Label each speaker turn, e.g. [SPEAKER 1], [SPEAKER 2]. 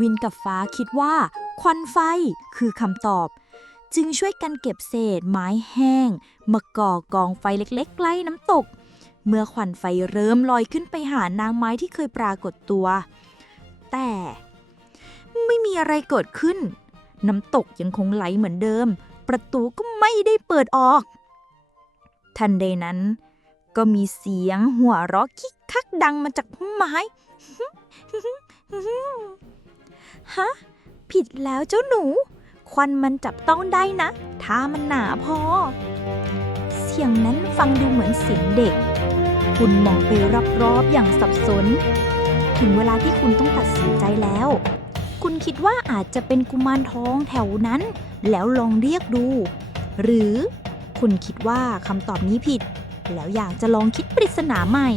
[SPEAKER 1] วินกับฟ้าคิดว่า ควันไฟคือคำตอบ จึงช่วยกันเก็บเศษไม้แห้ง มาก่อกองไฟเล็กๆ ใกล้น้ำตก เมื่อควันไฟเริ่มลอยขึ้นไปหานางไม้ที่เคยปรากฏตัว แต่ ไม่มีอะไรเกิดขึ้น น้ำตกยังคงไหลเหมือนเดิม ประตูก็ไม่ได้เปิดออก ทันใดนั้น ก็มีเสียงหัวเราะคิกคักดังมาจากพุ่มไม้ ฮะ ผิดแล้วเจ้าหนู ควันมันจับต้องได้นะ ถ้ามันหนาพอ เสียงนั้นฟังดูเหมือนเสียงเด็ก คุณมองไปรอบๆอย่างสับสน ถึงเวลาที่คุณต้องตัดสินใจแล้ว คุณคิดว่าอาจจะเป็นกุมารทองแถวนั้น แล้วลองเรียกดู หรือคุณคิดว่าคำตอบนี้ผิด แล้วอยากจะลองคิดปริศนาใหม่